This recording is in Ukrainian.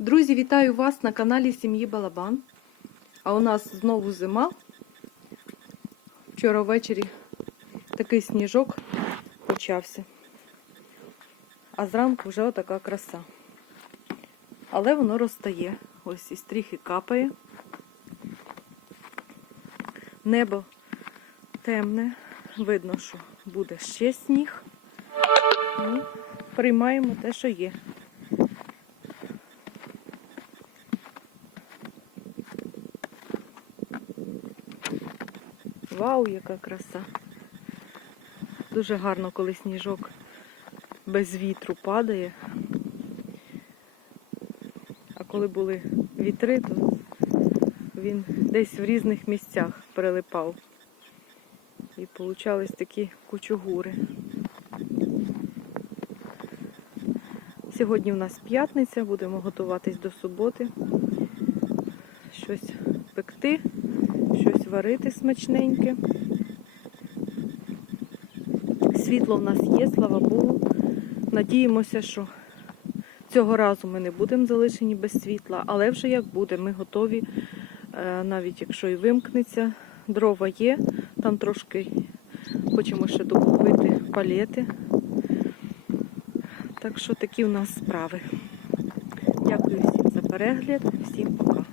Друзі, вітаю вас на каналі Сім'ї Балабан. А у нас знову зима. Вчора ввечері такий сніжок почався. А зранку вже отака краса. Але воно розтає. Ось із стріхи капає. Небо темне. Видно, що буде ще сніг. Ну, приймаємо те, що є. Вау, яка краса. Дуже гарно, коли сніжок без вітру падає. А коли були вітри, то він десь в різних місцях прилипав. І получались такі кучугури. Сьогодні в нас п'ятниця, будемо готуватись до суботи. Щось пекти, щось варити смачненьке. Світло в нас є, слава Богу. Надіємося, що цього разу ми не будемо залишені без світла, але вже як буде, ми готові, Е, навіть якщо і вимкнеться, дрова є, там трошки хочемо ще докупити палети. Так що такі у нас справи. Дякую всім за перегляд, всім пока.